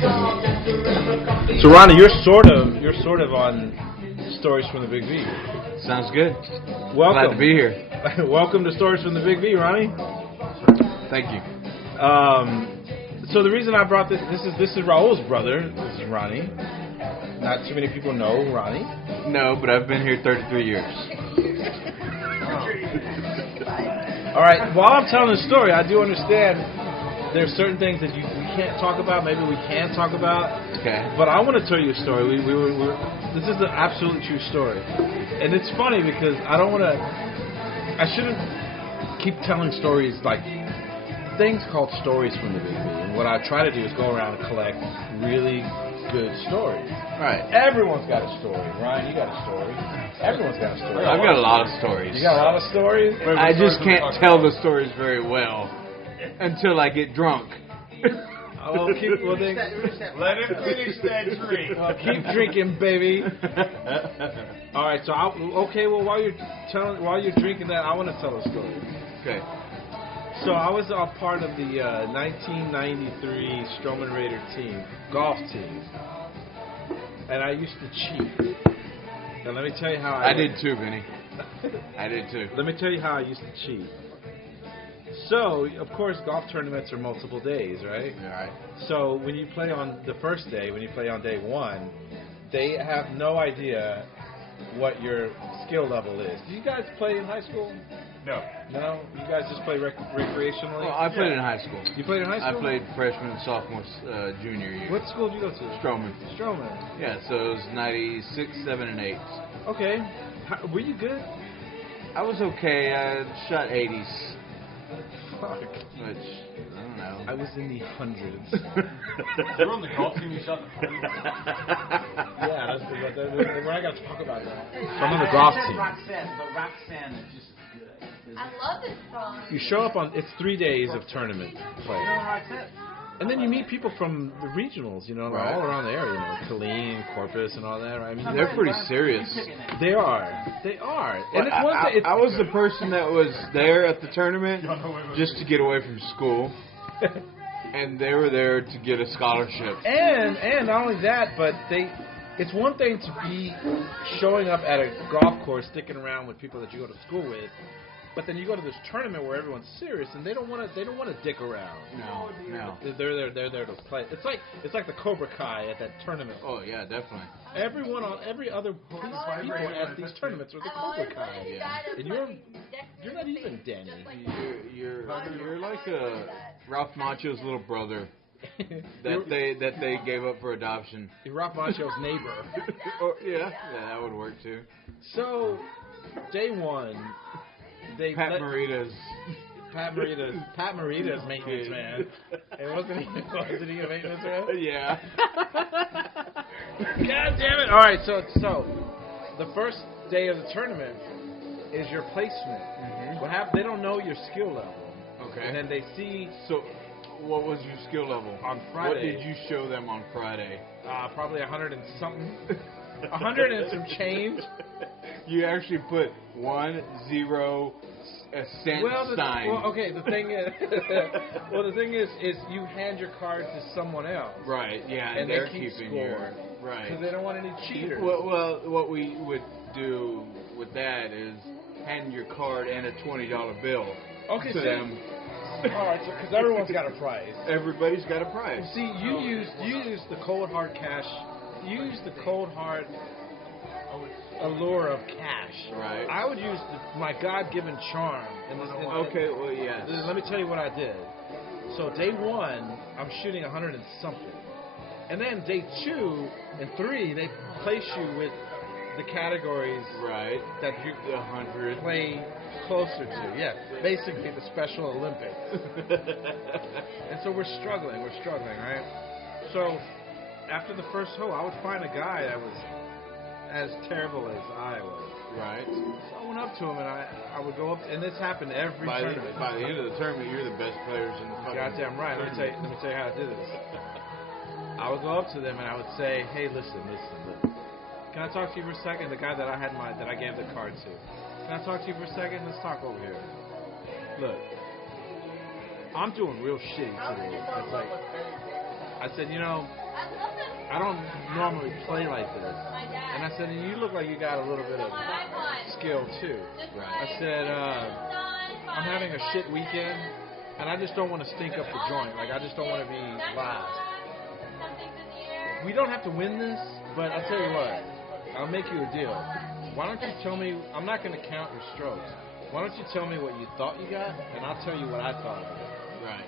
So Ronnie, you're sort of on Stories from the Big V. Sounds good. Welcome. Glad to be here. Welcome to Stories from the Big V, Ronnie. Thank you. So the reason I brought this is Raul's brother. This is Ronnie. Not too many people know Ronnie. No, but I've been here 33 years. All right. While I'm telling the story, I do understand there's certain things that we can't talk about. Maybe we can talk about. Okay. But I want to tell you a story. This is an absolutely true story, and it's funny because I shouldn't keep telling stories like things called stories from the Big V. And what I try to do is go around and collect really good stories. Right. Everyone's got a story. Ryan, you got a story. Everyone's got a story. I've got a lot of stories. You got a lot of stories? I just can't tell the stories very well until I get drunk. Let him finish that drink. Keep drinking, baby. All right, so while you're drinking that, I want to tell a story. Okay. So I was a part of the 1993 Stroman Raider team, golf team, and I used to cheat. And let me tell you how I did too, Vinny. I did too. Let me tell you how I used to cheat. So, of course, golf tournaments are multiple days, right? Right. So when you play on the first day, when you play on day one, they have no idea what your skill level is. Do you guys play in high school? No. No? You guys just play recreationally? Well, I played in high school. You played in high school? I played freshman, sophomore, junior year. What school did you go to? Stroman. Stroman. Yeah, so it was 96, 7, and 8. Okay. Were you good? I was okay. I shot 80s. Fuck. Which, I don't know. I was in the hundreds. You were on the golf team, you shot the hundreds? Yeah, we're not going to talk about that. I'm on the golf team. Roxanne, but Roxanne is just good. I love this song. You show up on, it's 3 days of tournament play. And then you meet people from the regionals, Right. all around the area, Killeen, Corpus, and all that, right? I mean, They're pretty serious. They are. And I was the person that was there at the tournament just to get away from school. And they were there to get a scholarship. And not only that, but it's one thing to be showing up at a golf course, sticking around with people that you go to school with, but then you go to this tournament where everyone's serious and they don't want to dick around. No. They're there to play. It's like the Cobra Kai at that tournament. Oh yeah, definitely. Every other people at these tournaments are the Cobra Kai. Yeah. And you're not even Danny. You're like a Ralph Macchio's little brother that they gave up for adoption. Ralph Macchio's neighbor. Yeah, that would work too. So, day one, Pat Morita's maintenance man. And wasn't he a maintenance man? Yeah. God damn it! All right, so the first day of the tournament is your placement. Mm-hmm. What happened? They don't know your skill level. Okay. And then they see. So, what was your skill level on Friday? What did you show them on Friday? Probably 100 and something. 100 and some change. You actually put 1, 0, a cent sign. The thing is you hand your card to someone else. Right. Yeah, and they're keeping your right because they don't want any cheaters. Well, what we would do with that is hand your card and a $20 bill to them. All right, so because everyone's got a prize. Everybody's got a prize. See, you use the cold hard cash. You use the cold hard allure of cash. Right. I would use my God-given charm. Okay, well, yes. Let me tell you what I did. So day one, I'm shooting 100 and something. And then day 2 and 3, they place you with the categories right that you the 100 play closer to. Yeah, basically the Special Olympics. And so we're struggling, right? So after the first hole, I would find a guy that was as terrible as I was. Right. So I went up to him and I would go up, and this happened every tournament. By the end of the tournament, you're the best players in the fucking goddamn right. Let me tell you how I did this. I would go up to them and I would say, "Hey, listen. Can I talk to you for a second?" The guy that I gave the card to. Can I talk to you for a second? Let's talk over here. Look, I'm doing real shitty today. It's like, I said, love this. I don't normally play like this. My dad. And I said, and you look like you got a little bit of skill too. I said, I'm having a shit weekend, and I just don't want to stink up the joint. Like, I just don't want to be last. We don't have to win this, but I'll tell you what. I'll make you a deal. Why don't you tell me, I'm not going to count your strokes. Why don't you tell me what you thought you got, and I'll tell you what I thought I got. Right.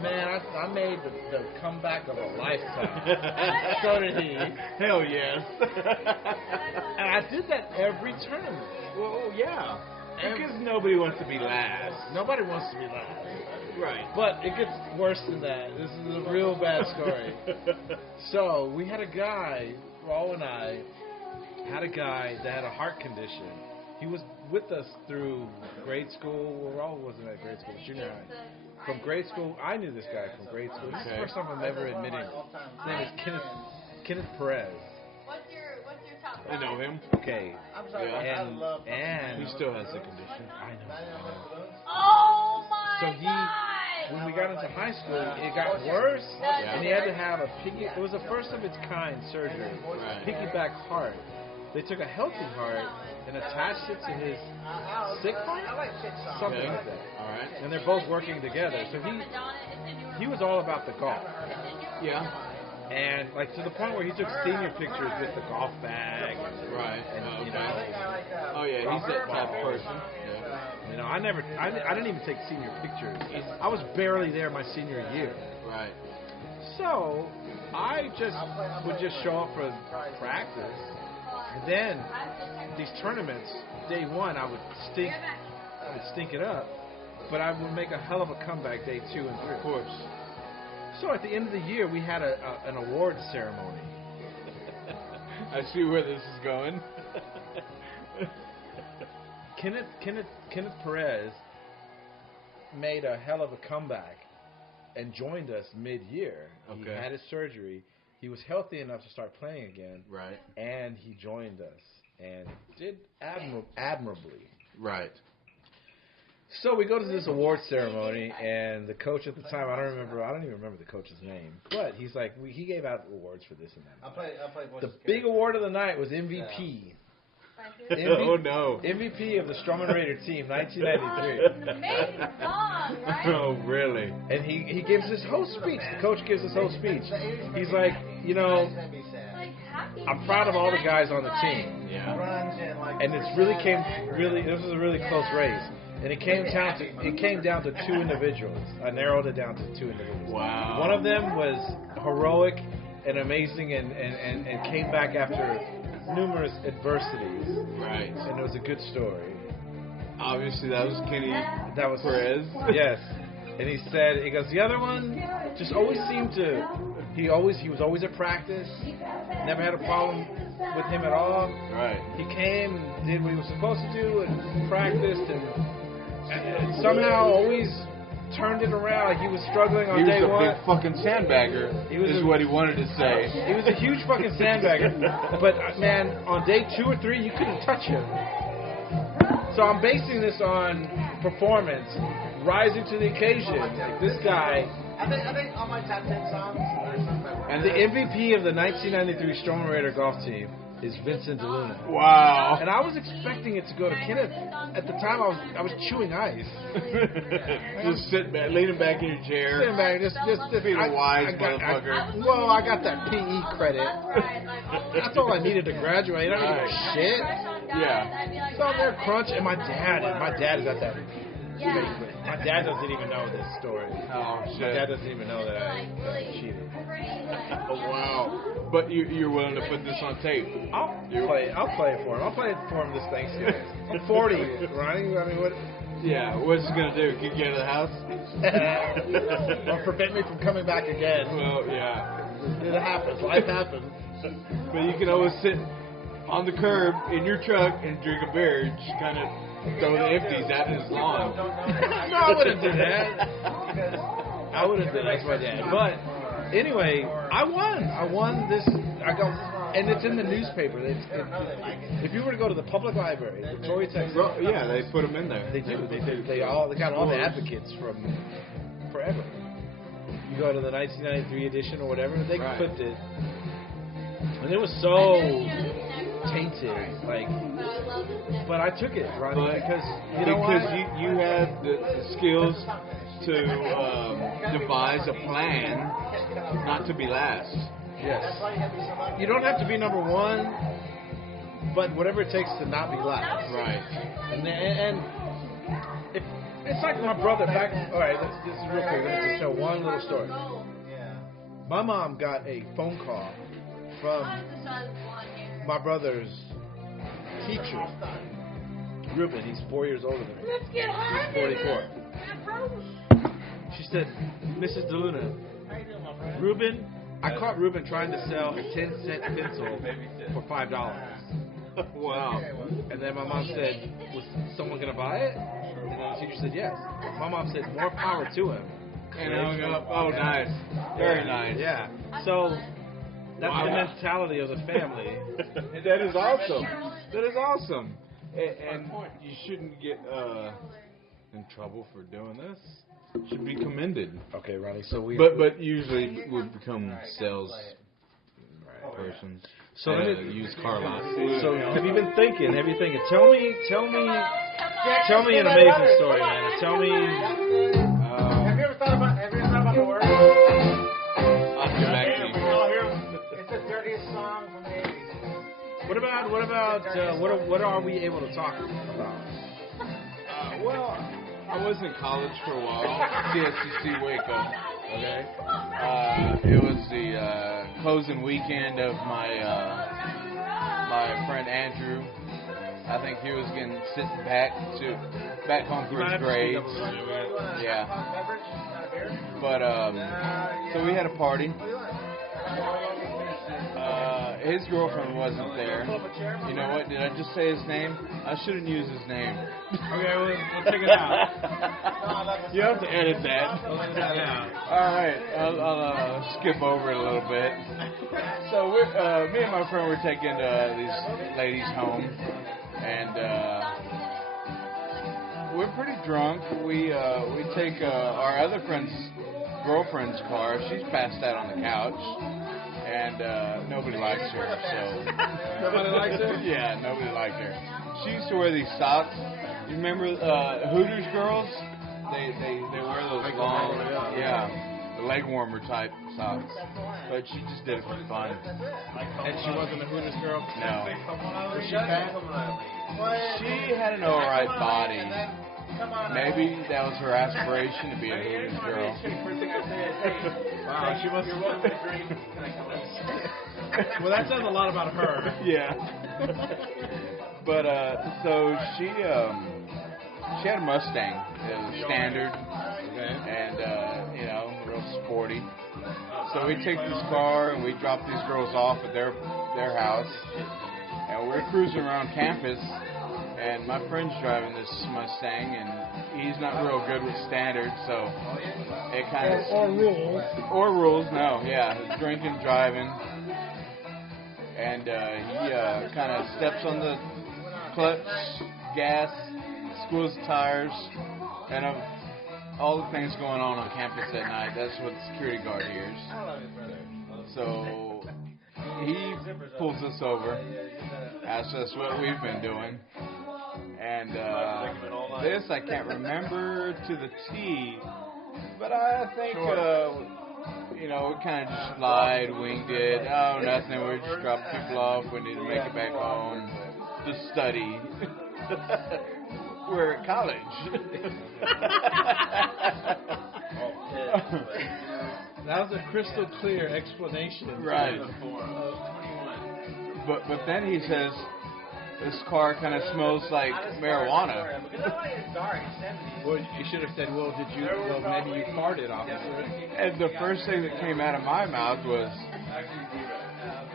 Man, I made the comeback of a lifetime. So did he. Hell yes. And I did that every tournament. Well, yeah. Because nobody wants to be last. Nobody wants to be last. Right. But it gets worse than that. This is a real bad story. So we had a guy, Raul and I, had a guy that had a heart condition. He was with us through grade school. Well, Raul wasn't at grade school, junior high. From grade school, I knew this guy from grade school. This is the first time I'm ever admitting it. His name is Kenneth Perez. What's your top I know him. Okay. Yeah. And He still has the condition. I know. Oh my So when we got into high school, it got worse, and he had to have a it was the first of its kind surgery, piggyback heart. They took a healthy heart and attached it to his sick heart, something like that. All right. And they're both working together. So he was all about the golf. Yeah. And like to the point where he took senior pictures with the golf bag. Right. And, you Okay. know, Oh yeah, he's that type of person. Yeah. you know, I didn't even take senior pictures. I was barely there my senior year. Right. So I would just show up for practice. And then these tournaments, day one, I would stink it up, but I would make a hell of a comeback day 2 and 3. Of course. So at the end of the year, we had an awards ceremony. I see where this is going. Kenneth Perez made a hell of a comeback and joined us mid-year. He Okay. had his surgery. He was healthy enough to start playing again. Right. And he joined us and did admirably. Right. So we go to this awards ceremony, and the coach at the time, I don't even remember the coach's name, but he's like, he gave out awards for this and that. I played The big award of the night was MVP. Oh no. MVP of the Strowman Raider team, 1993. Amazing song, right? Oh really? And he gives his whole speech. The coach gives his whole speech. He's like, you know, I'm proud of all the guys on the team. Yeah. And this was a really close race. And it came down to 2 individuals. I narrowed it down to 2 individuals. Wow. One of them was heroic and amazing and came back after numerous adversities. Right. And it was a good story. Obviously that was Kenny That was Perez. Yes. And he goes, the other one just always seemed to, he was always at practice, never had a problem with him at all. Right. He came and did what he was supposed to do and practiced and somehow always turned it around. Like he was struggling on day one. He was a big fucking sandbagger, is what he wanted to say. He was a huge fucking sandbagger. But, man, on day 2 or 3, you couldn't touch him. So I'm basing this on performance, rising to the occasion. Like this guy. I think on my top 10 songs or something like that. And the MVP of the 1993 Strowman Raider golf team is Vincent DeLuna. Wow. And I was expecting it to go to Kenneth. At the time, I was chewing ice. Just sitting back, leaning back in your chair. Sitting back, just being a wise motherfucker. I got that PE credit. That's all I needed to graduate. I didn't give a shit. Yeah. So I'm there crunching, and my dad is at that. My dad doesn't even know this story. Oh My shit. dad doesn't even know that I cheated. Oh wow. But you're willing to put this on tape? I'll play it for him. I'll play it for him this Thanksgiving. I'm 40, Ronnie. I mean, what? Yeah. What's it gonna do? Kick you out of the house? Or prevent me from coming back again. Well, yeah. It happens. Life happens. But you can always sit on the curb in your truck and drink a beer. And just kind of throw the empties out in his lawn. No, I wouldn't do that. I wouldn't do that. That's my dad. But anyway, I won this. And it's in the newspaper. If you were to go to the public library, Victoria, Texas, Yeah, they put them in there. they do. They got all the advocates from forever. you go to the 1993 edition or whatever, they Right. clipped it, and it was so tainted. Like, but I took it, Ronnie, because you know because what? you had the skills to devise a plan not to be last. Yes. You don't have to be number one, but whatever it takes to not be last. Right. And if, it's like my brother back. All right, this is real quick. Let me just tell one little story. My mom got a phone call from my brother's teacher, Ruben. He's 4 years older than me. He's 44. She said, Mrs. DeLuna, Ruben, I caught Ruben trying to sell a 10-cent pencil for $5. Wow. And then my mom said, was someone going to buy it? And then the teacher said, yes. My mom said, more power to him. And hung up. Oh, nice. Very nice. Yeah. So that's the mentality of the family. That is awesome. That is awesome. And you shouldn't get in trouble for doing this. Should be commended. Okay, Ronnie. So But usually we become sales persons. So let me used car lots. So have you been thinking? Tell me an amazing story, man. Tell me. Have you ever thought about the word? I'll get back to you. It's the dirtiest song from the 80s. What about what are we able to talk about? Well, I was in college for a while. CSCC Waco. Okay. It was the closing weekend of my friend Andrew. I think he was getting sent back home for his grades. Yeah. But so we had a party. His girlfriend wasn't there. You know what? Did I just say his name? I shouldn't use his name. Okay, we'll take it out. You have to edit that. We'll take that out. All right, I'll skip over it a little bit. So me and my friend were taking these ladies home, and we're pretty drunk. We take our other friend's girlfriend's car. She's passed out on the couch. And nobody likes her, so... Nobody likes her? Yeah, nobody liked her. She used to wear these socks. You remember Hooters girls? They wear those long, the leg warmer type socks. But she just did it for fun. And she wasn't a Hooters girl? No. Was she fat? She had an alright body. Maybe that was her aspiration to be a Hooters girl. Wow, she must have... Well, that says a lot about her. Yeah. But so she had a Mustang. It was standard, and real sporty. So we take this car and we drop these girls off at their house, and we're cruising around campus. And my friend's driving this Mustang, and he's not real good with standards, so it kind of... Or rules, no, yeah. Drinking, driving. And he kind of steps on the clutch, gas, squeals the tires, and all the things going on campus at night, that's what the security guard hears. So he pulls us over, asks us what we've been doing. And this I can't remember to the T, but I think, we kind of just lied, winged it. Oh, nothing, we just dropped people off, we need to make it back home to study. We're at college. That was a crystal clear explanation. Right. But then he says, this car kind of smells like marijuana. Well, you should have said, maybe you farted, officer. And the first thing that came out of my mouth was,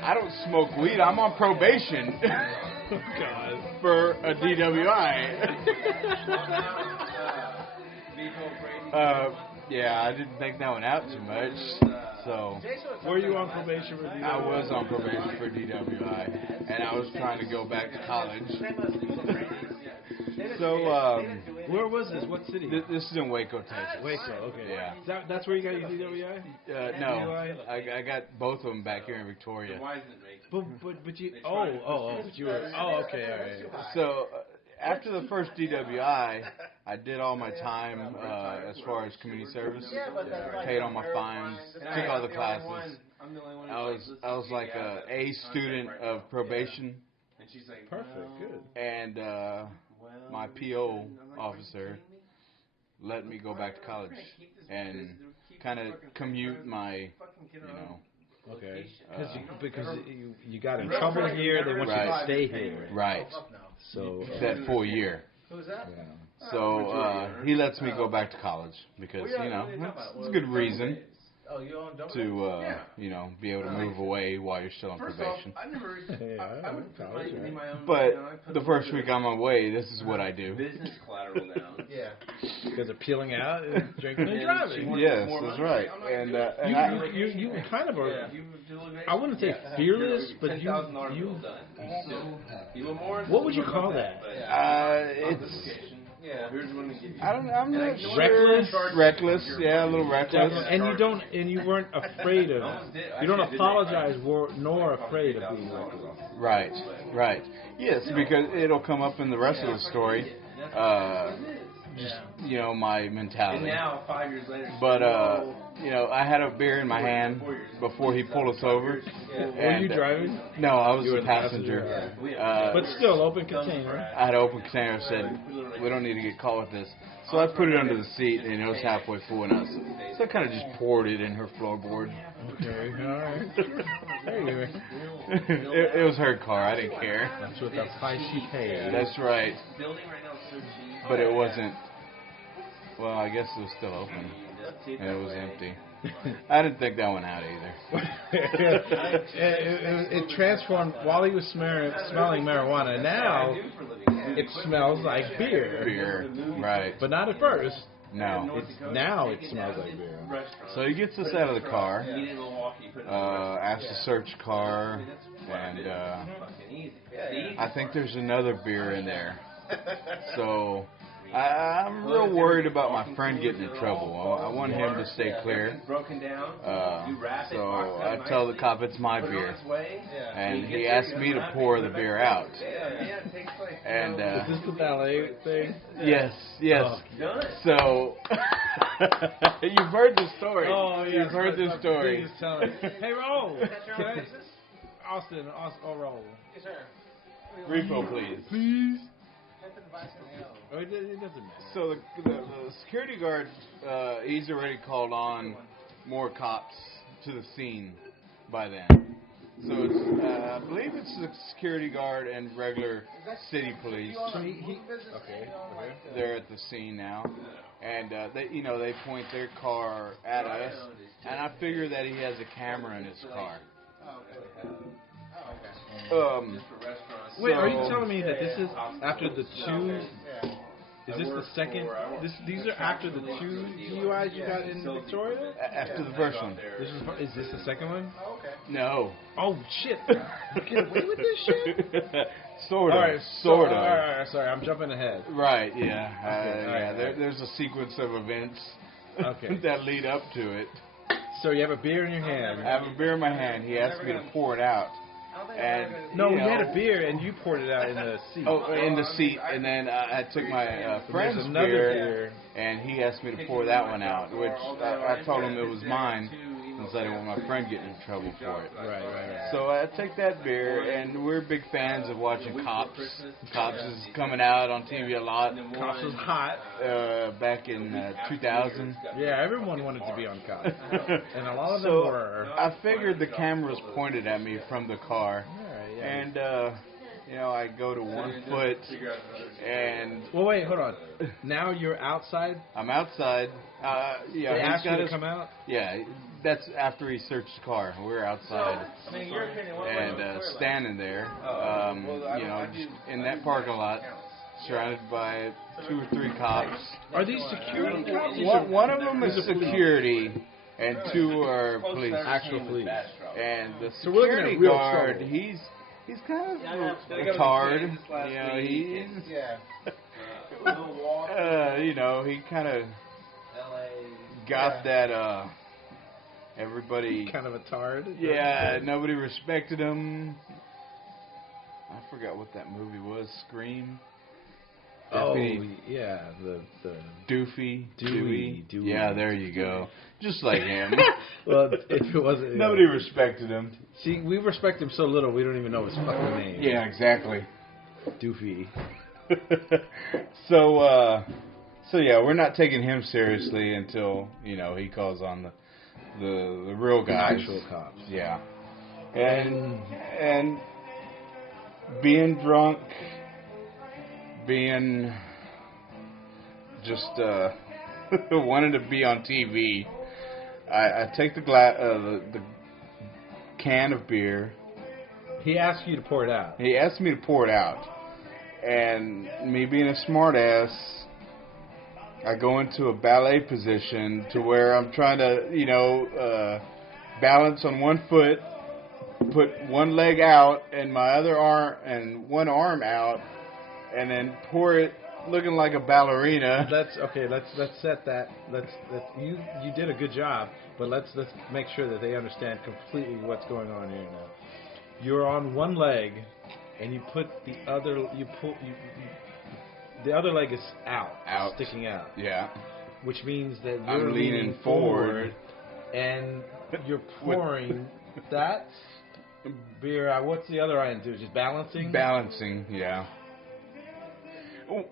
I don't smoke weed, I'm on probation. God. For a DWI. Yeah, I didn't think that one out too much. So, were you on probation for DWI? I was on probation for DWI, and I was trying to go back to college. So, Where was this? What city? this is in Waco, Texas. Waco. Okay. Yeah. That's where you got your DWI. No, I got both of them back here in Victoria. But you. But you were. Okay. All right. So, after the first DWI, I did all my time as far as community service. Paid all my fines, took all the classes. I was like a student of probation. Perfect. Good. And my PO officer let me go back to college and kind of commute my, Okay. Because you got in trouble here, they want you to stay here. Right. So That full year. Yeah. So he lets me go back to college because it's a good reason to be able to move away while you're still on probation. But the first week I'm away, this is what I do. Business collateral down. Yeah. Because of peeling out, and drinking, and driving. Yes, that's right. And You kind of are. I wouldn't say fearless, but you. What would you call that? it's. I'm not sure. Reckless? Reckless, yeah, a little reckless. And you weren't afraid of. You don't apologize nor afraid of being reckless. Right. Yes, because it'll come up in the rest of the story. My mentality. And now, 5 years later. But I had a beer in my hand before he pulled us over. Were you driving? No, I was a passenger. But still, open container. I had an open container. Said we don't need to get caught with this. So I put it under the seat, and it was halfway full enough. So I kind of just poured it in her floorboard. Okay, all right. There you It was her car. I didn't care. That's what the price she paid. That's right. But it wasn't. Well, I guess it was still open, and it was empty. I didn't think that one out either. it transformed while he was smelling marijuana. Now it smells like beer. Beer, right? But not at first. No. Now it smells like beer. So he gets us out of the car, asks to search car, and I think there's another beer in there. So I'm real worried about my friend getting in trouble. I want him to stay clear. So I tell the cop it's my beer, and he asked me to pour the beer out. And is this the ballet thing? Yes. So you've heard the story. Oh, yeah. You've heard this story. Hey, roll. Austin, roll. Yes, sir. Refill, please. Please. Oh, it doesn't matter. So the security guard, he's already called on more cops to the scene by then. So it's, I believe it's the security guard and regular city police. Okay. They're at the scene now, and they point their car at us, and I figure that he has a camera in his car. Wait, are you telling me that this is after the two? Is this the second? These are after the two DUIs you got in Victoria? After the first one. Is this the second one? No. Oh shit! You get away with this shit? Sort of. All right, sort of. All right, sorry, I'm jumping ahead. Right. Yeah. There's a sequence of events that lead up to it. So you have a beer in your hand. I have a beer in my hand. He asked me to pour it out. And you had a beer and you poured it out in the seat. Oh, in the seat, and then I took my friend's beer, and he asked me to pour that one out, which I told him it was mine, since I didn't want my friend getting in trouble for it. Right. So I take that beer, and we're big fans of watching Cops. Cops is coming out on TV a lot. Cops was hot. Back in 2000. Yeah, everyone wanted to be on Cops. And a lot of them were. I figured the camera was pointed at me from the car. Yeah. And, I go to 1 foot, and... Well, wait, hold on. Now you're outside? I'm outside. They asked you to come out? Yeah, that's after he searched the car. We're outside. And standing there, just in that parking lot, surrounded by 2 or 3 cops. Are these security cops? One of them is security, and 2 are police. Actual police. And the security guard, he's kind of retarded. you know, he kind of got that. Everybody Kind of a tard. Yeah, nobody respected him. I forgot what that movie was. Scream. Oh, Deputy yeah, the Dewey. Dewey. Yeah, there you go. Just like him. Well, if it wasn't, Nobody respected him. See, we respect him so little, we don't even know his fucking name. Yeah, exactly. Doofy. So yeah, we're not taking him seriously until he calls on the real guys, Actual cops. Yeah, and being drunk, being just wanting to be on TV. I take the can of beer. He asked you to pour it out. He asked me to pour it out, and me being a smartass, I go into a ballet position to where I'm trying to, balance on one foot, put one leg out and my other arm and one arm out, and then pour it, looking like a ballerina. Let's set that. You did a good job, but let's make sure that they understand completely what's going on here now. You're on one leg, and you put the other. The other leg is out, sticking out. Yeah. Which means that you're I'm leaning forward, and you're pouring that beer out. What's the other item? Just balancing. Balancing, yeah.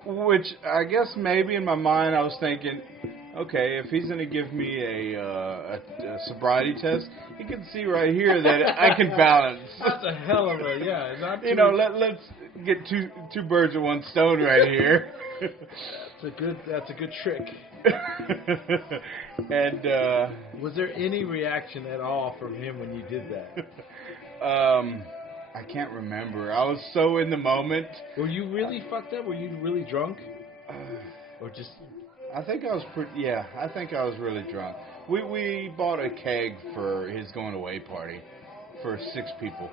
Which I guess maybe in my mind I was thinking, okay, if he's going to give me a sobriety test, he can see right here that I can balance. That's a hell of a Not too, let's get two birds with one stone right here. That's a good trick. And was there any reaction at all from him when you did that? I can't remember. I was so in the moment. Were you really fucked up? Were you really drunk? Or just... I think I was I think I was really drunk. We bought a keg for his going away party for 6 people.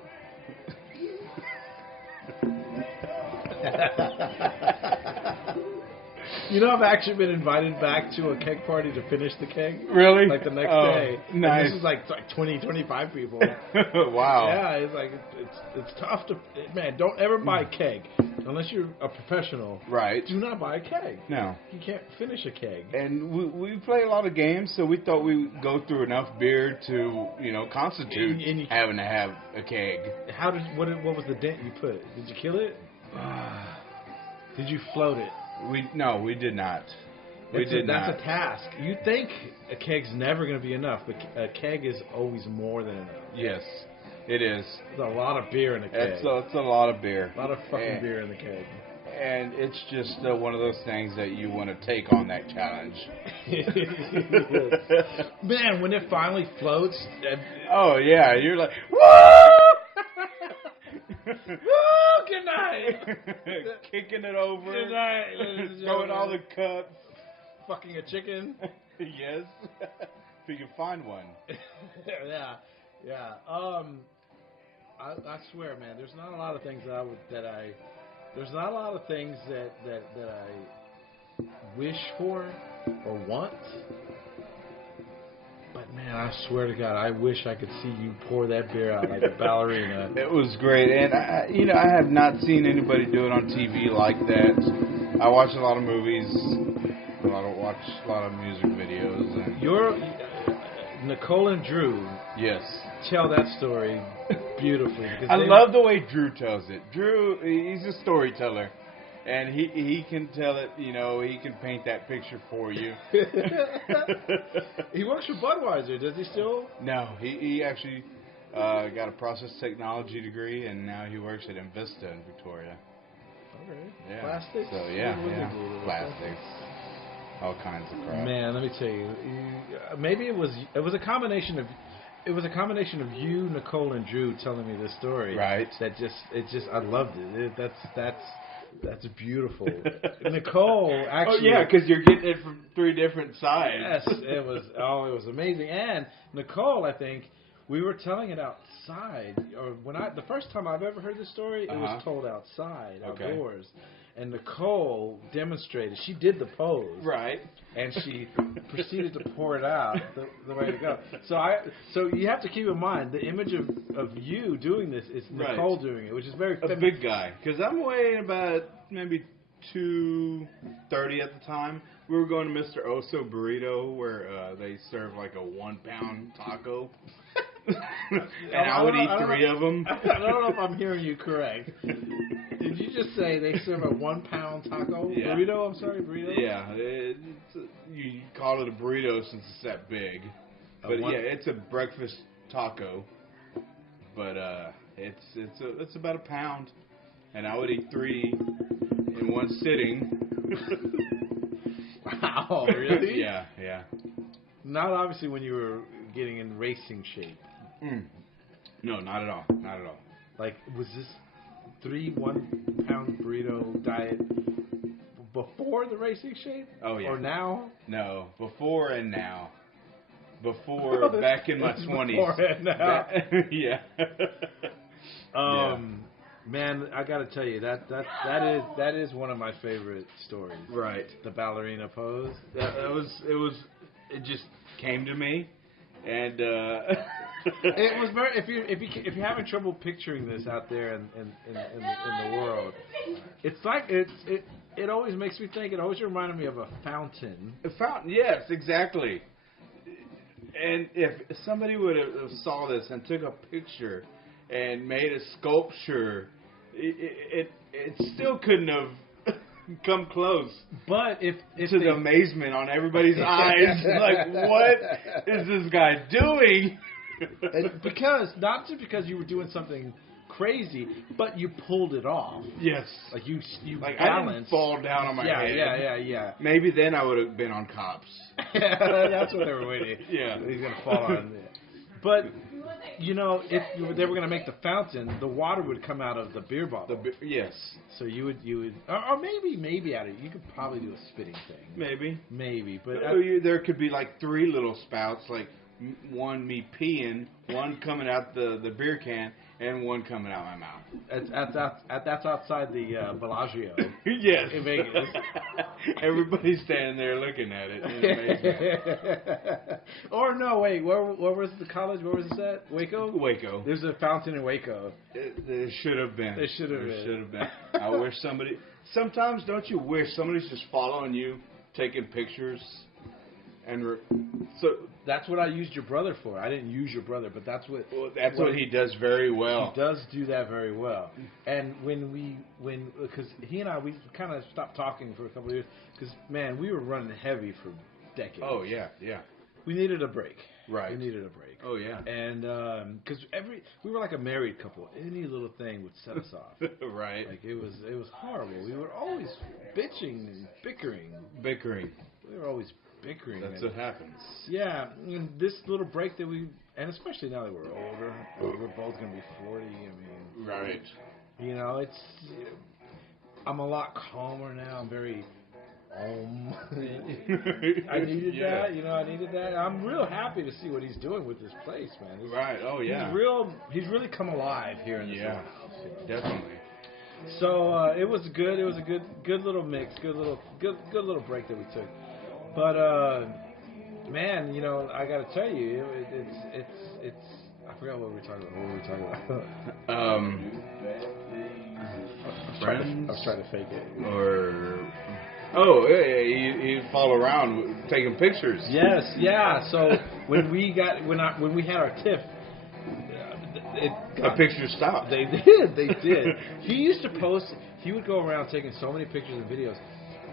I've actually been invited back to a keg party to finish the keg. Really? Like the next day. Nice. And this is like 20, 25 people. Wow. Yeah, it's like it's tough to... Man, don't ever buy a keg. Unless you're a professional. Right. Do not buy a keg. No. You can't finish a keg. And we play a lot of games, so we thought we would go through enough beer to, constitute having to have a keg. What was the dent you put? Did you kill it? Did you float it? No, we did not. We did not. That's a task. You think a keg's never going to be enough, but a keg is always more than enough. Yes, it is. There's a lot of beer in a keg. It's a lot of beer. A lot of fucking beer in the keg. And it's just one of those things that you want to take on that challenge. Man, when it finally floats. Oh, yeah. You're like, woo! Woo! Good night! Kicking it over. Good night. Throwing all the cups. Fucking a chicken. Yes. If you can find one. Yeah. I swear, man, there's not a lot of things there's not a lot of things that I wish for or want. But man, I swear to God, I wish I could see you pour that beer out like a ballerina. It was great, and I have not seen anybody do it on TV like that. I watch a lot of movies, watch a lot of music videos. And Your Nicole and Drew, yes, tell that story beautifully. I love the way Drew tells it. Drew, he's a storyteller. And he can tell it, he can paint that picture for you. He works for Budweiser, does he still? No, he actually got a process technology degree, and now he works at Invista in Victoria. Okay. Yeah. Plastics? So, plastics. All kinds of crap. Man, let me tell you, maybe it was a combination of... It was a combination of you, Nicole, and Drew telling me this story. Right. I loved it. That's beautiful. Nicole actually... Oh, yeah, because you're getting it from 3 different sides. Yes, it was amazing. And Nicole, I think, We were telling it outside, or the first time I've ever heard this story, it was told outside, outdoors. And Nicole demonstrated. She did the pose, Right. and she proceeded to pour it out the way to go. So you have to keep in mind the image of you doing this is Nicole doing it, which is very a big guy. Because I'm weighing about maybe 230 at the time. We were going to Mr. Oso Burrito, where they serve like a 1 pound taco. And I would eat 3 of them. I don't know if I'm hearing you correct. Did you just say they serve a 1 pound taco? Yeah. Burrito? I'm sorry, burrito? Yeah. You call it a burrito since it's that big. But yeah, it's a breakfast taco. But it's about 1 pound. And I would eat 3 in one sitting. Wow, really? Yeah. Not obviously when you were getting in racing shape. No, not at all. Not at all. Like, was this 3 1 pound burrito diet before the racing shape? Oh, yeah. Or now? No, before and now. Before, back in my 20s. Before and now. Yeah. Man, I got to tell you that is one of my favorite stories. Right. The ballerina pose. It just came to me, and it was very. If you're having trouble picturing this out there in the world, it's like it always makes me think. It always reminded me of a fountain. A fountain, yes, exactly. And if somebody would have saw this and took a picture and made a sculpture, it still couldn't have come close. But if to the amazement on everybody's eyes, like, what is this guy doing? Not just because you were doing something crazy, but you pulled it off. Yes. Like you like balanced. I didn't fall down on my head. Yeah. Maybe then I would have been on Cops. That's what they were waiting. Yeah. He's going to fall on it. But, you know, if they were going to make the fountain, the water would come out of the beer bottle. Yes. So you would, or maybe out of it. You could probably do a spitting thing. Maybe. But there could be like 3 little spouts, like one me peeing, one coming out the beer can, and one coming out my mouth. That's outside the Bellagio. Yes. In Vegas. Everybody's standing there looking at it in amazement. Or no, wait, where was the college? Where was this at? Waco? There's a fountain in Waco. There should have been. There should have been. I wish somebody... Sometimes don't you wish somebody's just following you, taking pictures, and... So that's what I used your brother for. I didn't use your brother, but that's what... Well, that's what he does very well. He does do that very well. And because he and I, we kind of stopped talking for a couple of years, because, man, we were running heavy for decades. Oh, yeah. We needed a break. Right. We needed a break. Oh, yeah. And, because we were like a married couple. Any little thing would set us off. Right. Like, it was horrible. We were always bitching and bickering. We were always bickering. That's what happens. Yeah, and this little break that and especially now that we're older, we're both going to be 40. I mean, right. You know, I'm a lot calmer now. I'm very I needed that. You know, I needed that. I'm real happy to see what he's doing with this place, man. Right. Oh yeah. He's really come alive here in this house. Definitely. So it was good. It was a good little mix. Good little break that we took. But man, you know, I got to tell you, it's. I forgot what we were talking about. Friends. I was trying to fake it. You follow around taking pictures. Yes, yeah. So when we had our tiff, the pictures stopped. They did. He used to post. He would go around taking so many pictures and videos.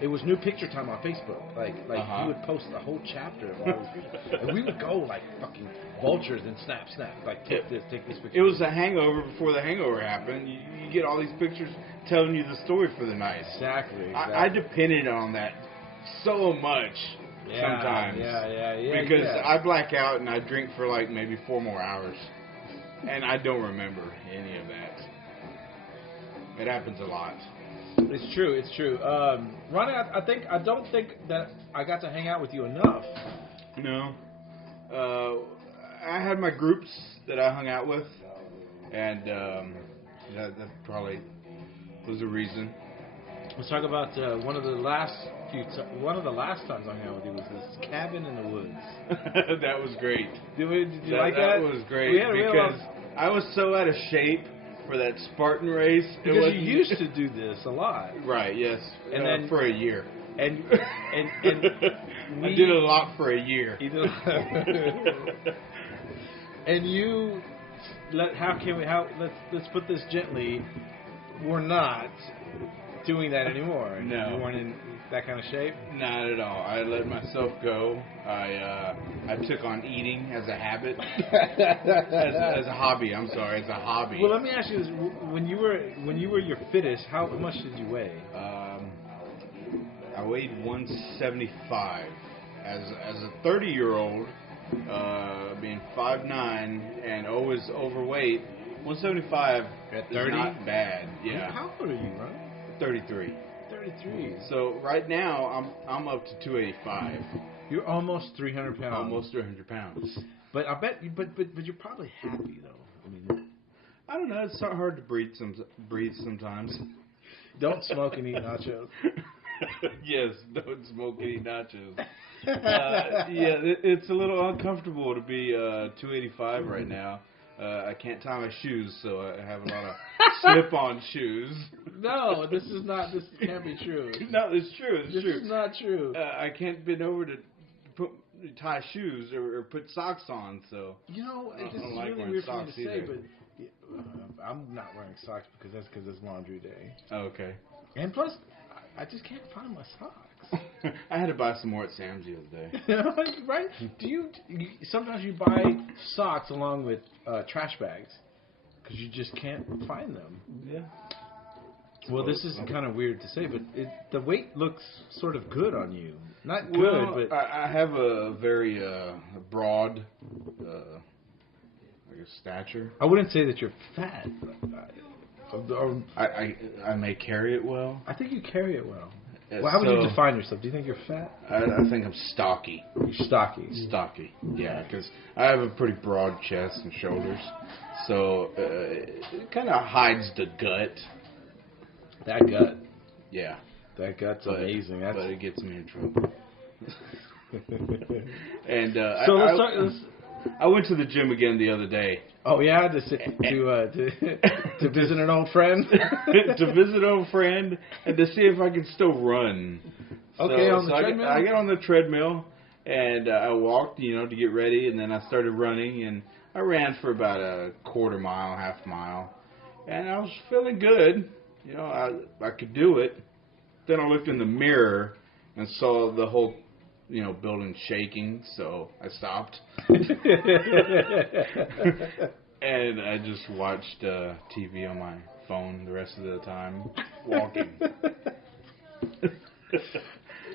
It was new picture time on Facebook. Like he would post the whole chapter of all these pictures. And we would go like fucking vultures and snap. Like take this picture. It was a hangover before the hangover happened. You get all these pictures telling you the story for the night. Exactly. I depended on that so much sometimes. Yeah. Because I black out and I drink for like maybe 4 more hours. And I don't remember any of that. It happens a lot. It's true. Ronnie, I don't think that I got to hang out with you enough. No. I had my groups that I hung out with, and that probably was a reason. Let's talk about one of the last times I hung out with you was this cabin in the woods. That was great. Did you like that? That was great We had a real because I was so out of shape for that Spartan race. Because you used to do this a lot. Right, yes. And then for a year. And I did a lot for a year. You did a lot. And you let's put this gently, we're not doing that anymore. No. You weren't in that kind of shape? Not at all. I let myself go. I took on eating as a habit. as a hobby, I'm sorry, as a hobby. Well, let me ask you this. When you were your fittest, how much did you weigh? I weighed 175. As a 30-year-old, being 5'9" and always overweight, 175 At is 30? not bad. Yeah. How old are you, Ron? 33. 33. So right now I'm up to 285. You're almost 300 pounds. Almost 300 pounds. But I bet you. But you're probably happy though. I mean, I don't know. It's so hard to breathe sometimes. don't smoke and eat nachos. Yes, don't smoke and eat nachos. It's a little uncomfortable to be 285 right now. I can't tie my shoes, so I have a lot of slip-on shoes. No, this can't be true. No, it's true. It's This true. is not true. I can't bend over to tie shoes or put socks on, so. You know, I this don't is like really wearing weird for me socks to say, either. but I'm not wearing socks because it's laundry day. Oh, okay. And plus, I just can't find my socks. I had to buy some more at Sam's the other day. Right? Do you sometimes you buy socks along with trash bags because you just can't find them? Yeah. Well, this is kind of weird to say, but the weight looks sort of good on you. Not good, Well, but I have a very broad, I guess, stature. I wouldn't say that you're fat. I may carry it well. I think you carry it well. Yeah, Well, how would you so define yourself? Do you think you're fat? I think I'm stocky. You're stocky. Stocky, yeah, because I have a pretty broad chest and shoulders, so it kind of hides the gut. That gut. Yeah, That gut's but, amazing. That's but it gets me in trouble. And so let's talk. I went to the gym again the other day. Oh yeah, to visit an old friend. To visit an old friend and to see if I can still run. Okay, on the treadmill? I get on the treadmill and I walked, to get ready, and then I started running, and I ran for about a quarter mile, half mile, and I was feeling good. I could do it. Then I looked in the mirror and saw the whole building shaking, so I stopped. And I just watched TV on my phone the rest of the time, walking.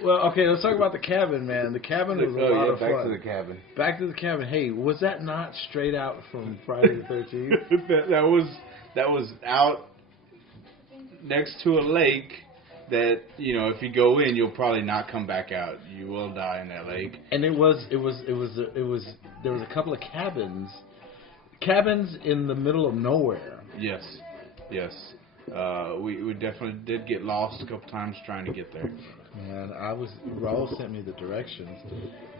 Well, okay, let's talk about the cabin, man. The cabin was a lot of fun. Back to the cabin. Back to the cabin. Hey, was that not straight out from Friday the 13th? that was out next to a lake. That if you go in, you'll probably not come back out. You will die in that lake. And there was a couple of cabins in the middle of nowhere. Yes. We definitely did get lost a couple times trying to get there. Man, Raul sent me the directions,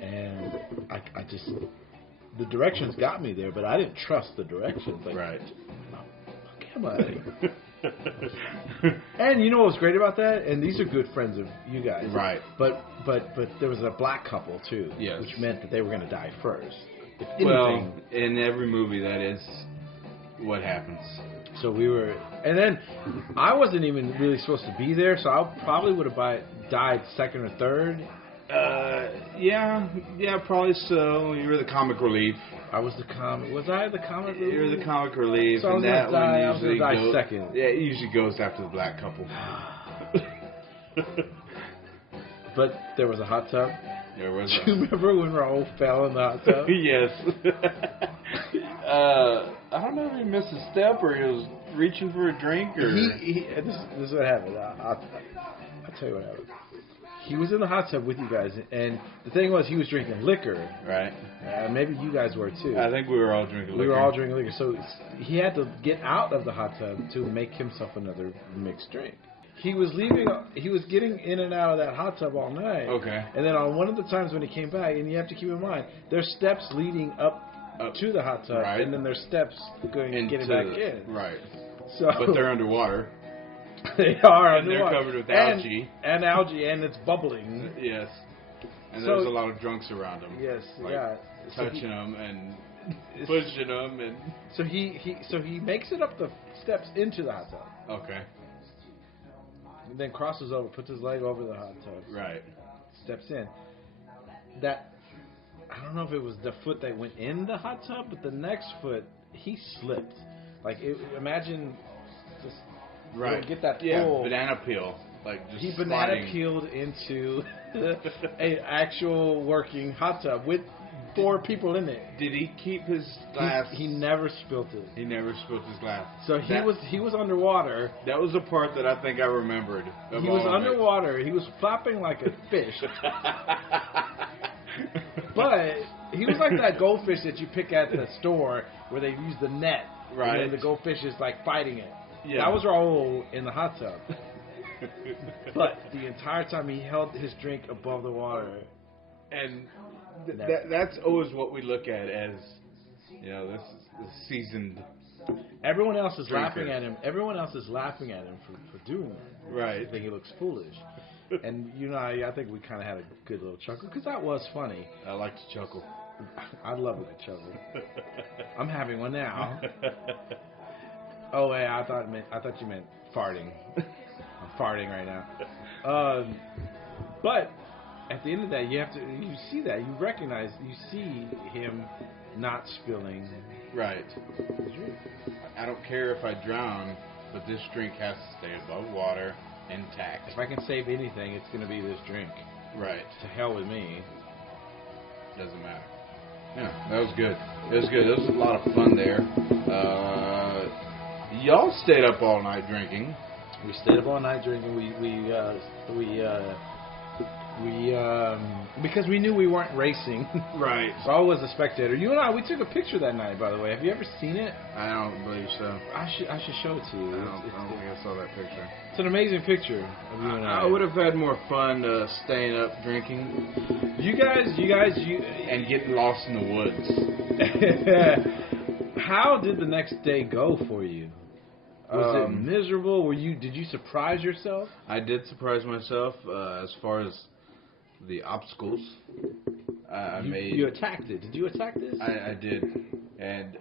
and I just the directions got me there, but I didn't trust the directions. Like, Right. Come on. And you know what was great about that? And these are good friends of you guys. Right. But there was a black couple too. Yes. Which meant that they were going to die first. If Well, anything. in every movie, that is what happens. So we were, and then I wasn't even really supposed to be there, so I probably would have died second or third. Yeah, probably so. You were the comic relief. I was the comic. Was I the comic relief? You were the comic relief, So I was and that gonna die- I one was gonna usually die goes. second. Yeah, it usually goes after the black couple. But there was a hot tub. There was. Do you remember when Raul fell in the hot tub? Yes. I don't know if he missed a step or he was reaching for a drink or. This is what happened. I'll tell you what happened. he was in the hot tub with you guys, and the thing was, he was drinking liquor. Right. Maybe you guys were too. I think we were all drinking liquor. We were all drinking liquor, so he had to get out of the hot tub to make himself another mixed drink. He was leaving. He was getting in and out of that hot tub all night. Okay. And then on one of the times when he came back, and you have to keep in mind, there's steps leading up to the hot tub, right. and then there's steps getting back in. Right. So, but they're underwater. They are and underwater. they're covered with algae. And algae, and it's bubbling. Yes. And So- there's a lot of drunks around them. Yes, like, yeah. Touching them and pushing them and. So he makes it up the steps into the hot tub. Okay. And then crosses over, puts his leg over the hot tub. Right. Steps in. That, I don't know if it was the foot that went in the hot tub, but the next foot, he slipped. Like, imagine just Right. get that Yeah, pull. banana peel. Like just He sliding. banana peeled into an actual working hot tub with 4 people in it. Did he keep his glass? He never spilt it. He never spilled his glass. So he was underwater. That was the part that I think I remembered. Of He was all of it. underwater. He was flapping like a fish. But he was like that goldfish that you pick at the store where they use the net. Right. And then the goldfish is like fighting it. Yeah. That was Raul in the hot tub. But the entire time he held his drink above the water. And that's always what we look at as, this seasoned. Everyone else is Drinker. laughing at him. Everyone else is laughing at him for doing that. Right. They think he looks foolish. And I think we kind of had a good little chuckle because that was funny. I like to chuckle. I love a good chuckle. I'm having one now. Oh wait, I thought you meant farting. I'm farting right now. But at the end of that, you see that, you recognize, you see him not spilling. Right. I don't care if I drown, but this drink has to stay above water, intact. If I can save anything, it's going to be this drink. Right. To hell with me. Doesn't matter. Yeah, that was good. It was good. It was a lot of fun there. Y'all stayed up all night drinking. We stayed up all night drinking. Because we knew we weren't racing. Right. Raul was a spectator. You and I, we took a picture that night, by the way. Have you ever seen it? I don't believe so. I should show it to you. I don't think I saw that picture. It's an amazing picture of you and I. I would have had more fun staying up drinking. You guys, and getting lost in the woods. How did the next day go for you? Was it miserable? Did you surprise yourself? I did surprise myself as far as the obstacles. You attacked it. Did you attack this? I did, and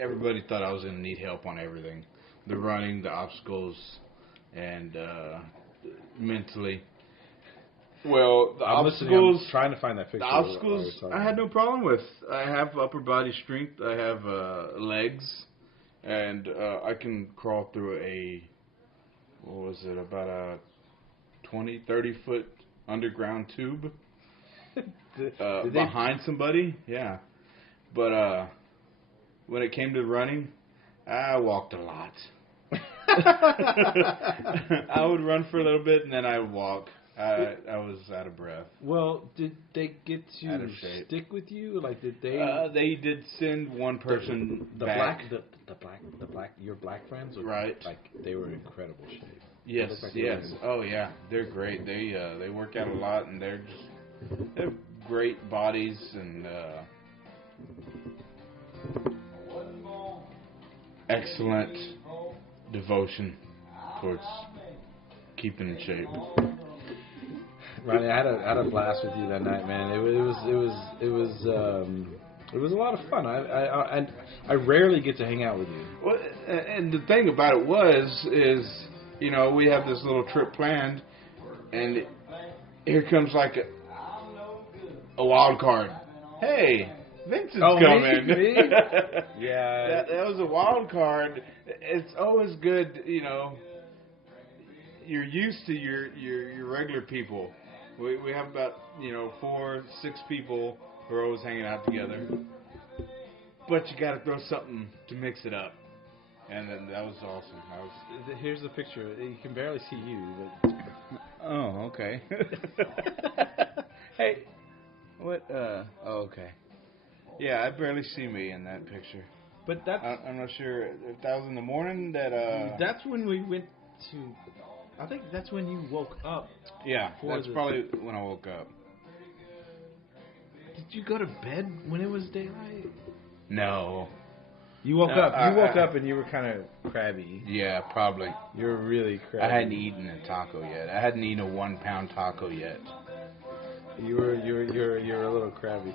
everybody thought I was going to need help on everything. The running, the obstacles, and mentally. Well, the obstacles. I'm trying to find that picture. The obstacles I had no problem with. I have upper body strength. I have legs, and I can crawl through about a 20, 30 foot underground tube behind somebody. Yeah, but when it came to running, I walked a lot. I would run for a little bit and then I would walk. I was out of breath. Well, did they get Out of to shape. stick with you? Like, did they? They did send one person back. Your black friends, Right. Like, they were in incredible shape. Yes, They looked like they were yes. Oh yeah, they're great. They work out a lot and they have great bodies and excellent devotion towards keeping in shape. Ronnie, I had a blast with you that night, man. It was a lot of fun. I rarely get to hang out with you. Well, and the thing about it is we have this little trip planned, and here comes like a wild card. Hey, Vincent's coming. Me? Yeah. That was a wild card. It's always good, You're used to your regular people. We have about 4, 6 people who are always hanging out together. But you got to throw something to mix it up, and then that was awesome. Here's the picture. You can barely see you, but Oh, okay. Hey, what? Oh, okay. Yeah, I barely see me in that picture. But that's I'm not sure if that was in the morning that. that's when we went to. I think that's when you woke up. Yeah, for that's the- probably when I woke up. Did you go to bed when it was daylight? No. You woke No, up. You woke I- up and you were kind of crabby. Yeah, probably. You were really crabby. I hadn't eaten a taco yet. I hadn't eaten a 1 pound taco yet. You were a little crabby.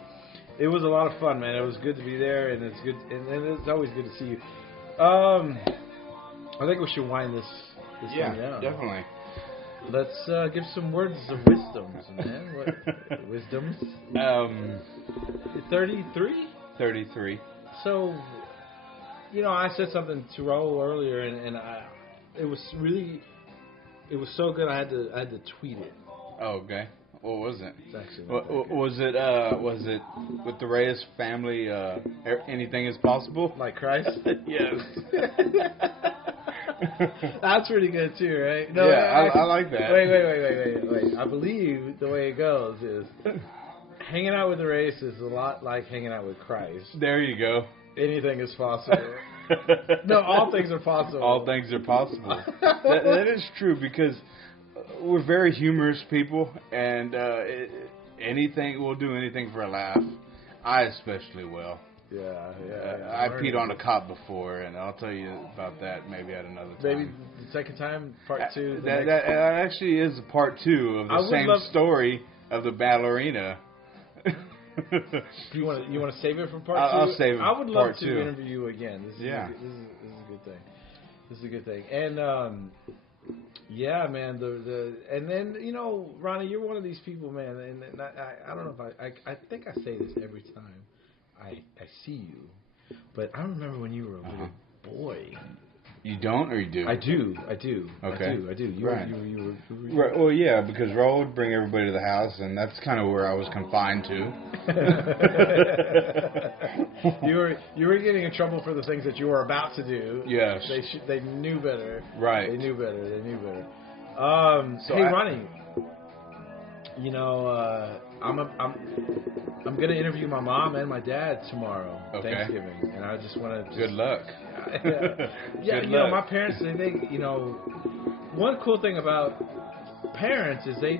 It was a lot of fun, man. It was good to be there, and it's good, and it's always good to see you. I think we should wind this thing down. Definitely. Let's give some words of wisdoms, man. What wisdoms? 33. 33. So, I said something to Raul earlier, and it was so good. I had to tweet it. Oh, okay. What was it? It's actually not that good. Was it with the Reyes family? Anything is possible. Like Christ. Yes. That's pretty good too, right? Yeah, I like that. Wait. I believe the way it goes is hanging out with the race is a lot like hanging out with Christ. There you go. Anything is possible. No, all things are possible. All things are possible. that is true because we're very humorous people, and we'll do anything for a laugh. I especially will. Yeah. I peed on a cop before, and I'll tell you about that maybe at another time. Maybe the second time, part two. That actually is part 2 of the same story of the ballerina. You want to save it for part 2? I'll save it. I would love part to 2. interview you again. This is a good thing. This is a good thing. And yeah, man. And then Ronnie, you're one of these people, man. And I don't know if I think I say this every time I see you, but I remember when you were a little boy. You don't, or you do? I do. Okay. I do. You Right. were Right. Well, yeah, because Raul would bring everybody to the house, and that's kind of where I was confined to. you were getting in trouble for the things that you were about to do. Yes. They knew better. Right. They knew better. So hey, Ronnie. I'm gonna interview my mom and my dad tomorrow, Okay. Thanksgiving, and I just want to. Good luck. Yeah, Good my luck. parents. They one cool thing about parents is they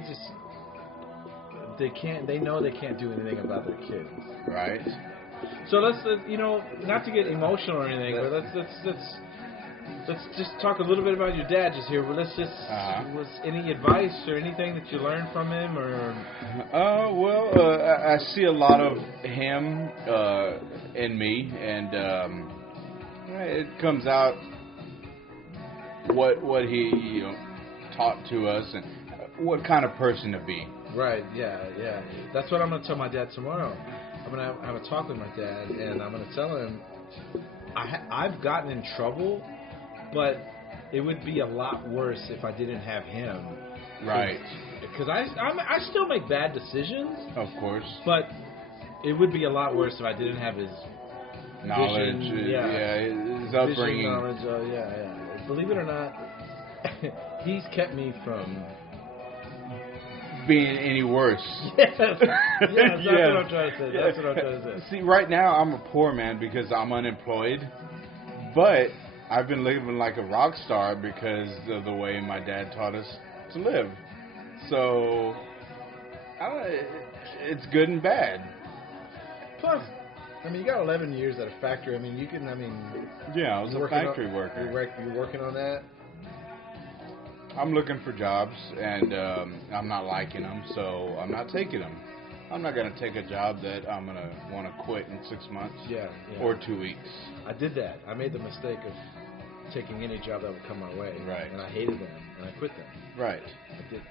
know they can't do anything about their kids. Right. So let's not to get emotional or anything, but let's just talk a little bit about your dad just here. Let's just was any advice or anything that you learned from him or? I see a lot of him in me, and it comes out what he taught to us and what kind of person to be. Right. Yeah. That's what I'm gonna tell my dad tomorrow. I'm gonna have a talk with my dad, and I'm gonna tell him I've gotten in trouble, but it would be a lot worse if I didn't have him. Right. Because I still make bad decisions. Of course. But it would be a lot worse if I didn't have his Knowledge. vision, his vision, upbringing. knowledge. Yeah. Believe it or not, he's kept me from being any worse. Yes, that's what I'm trying to say. See, right now I'm a poor man because I'm unemployed, but I've been living like a rock star because of the way my dad taught us to live. So, it's good and bad. Plus, you got 11 years at a factory. Yeah, I was a factory worker. You're working on that? I'm looking for jobs, and I'm not liking them, so I'm not taking them. I'm not going to take a job that I'm going to want to quit in 6 months or 2 weeks. I did that. I made the mistake of taking any job that would come my way. Right. And I hated them, and I quit them. Right. I did.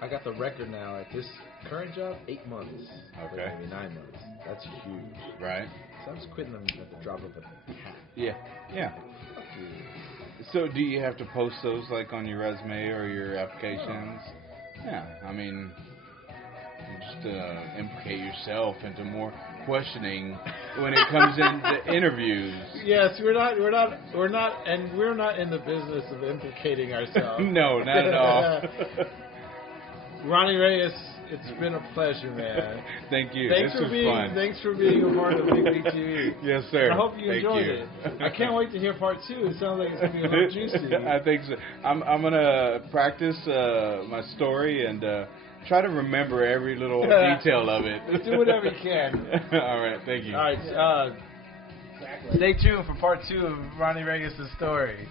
I got the record now at this current job, 8 months. Okay. Maybe 9 months. That's huge. Right. So I'm just quitting them at the drop of a hat. Yeah. Fuck you. So do you have to post those like on your resume or your applications? Yeah, you just implicate yourself into more. questioning when it comes into interviews. Yes, we're not in the business of implicating ourselves. No, not at all. Ronnie Reyes, it's been a pleasure, man. Thank you. Thanks this for was being fun. Thanks for being a part of Big Big TV. Yes, sir. I hope you Thank enjoyed you. it. I can't wait to hear part 2. It sounds like it's going to be a little juicy. I think so. I'm gonna practice my story and try to remember every little detail of it. Do whatever you can. All right. Thank you. All right. Stay tuned for part 2 of Ronnie Reyes' story.